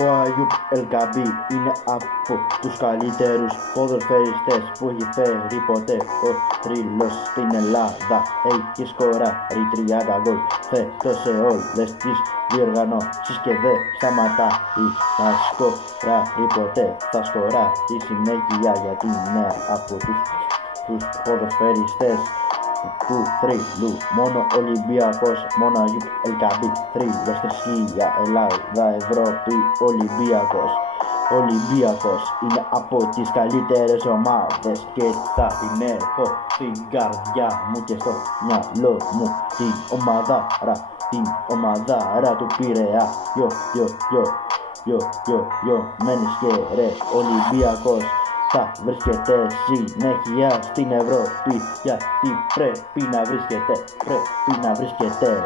Ο Αγιούπ Ελκαμπή είναι από τους καλύτερους ποδοσφαιριστές που έχει φέρει ποτέ ο θρύλος στην Ελλάδα. Έχει σκοράρει 30 γκολ φέτος σε όλες τις διοργανώσεις και δεν σταματάει να σκοράρει ποτέ. Θα σκοράρει συνέχεια γιατί είναι από τους ποδοσφαιριστές του θρύλου. Μόνο Ολυμπιακός, μόνο Αγιούπ Ελκαμπή, θρύλος, θρησκεία, Ελλάδα, Ευρώπη, Ολυμπιακός είναι από τις καλύτερες ομάδες και θα την έχω στην καρδιά μου και στο μυαλό μου την ομαδάρα του Πειραιά. Μένεις και ρε Ολυμπιακός θα βρίσκεται συνέχεια στην Ευρώπη, γιατί πρέπει να βρίσκεται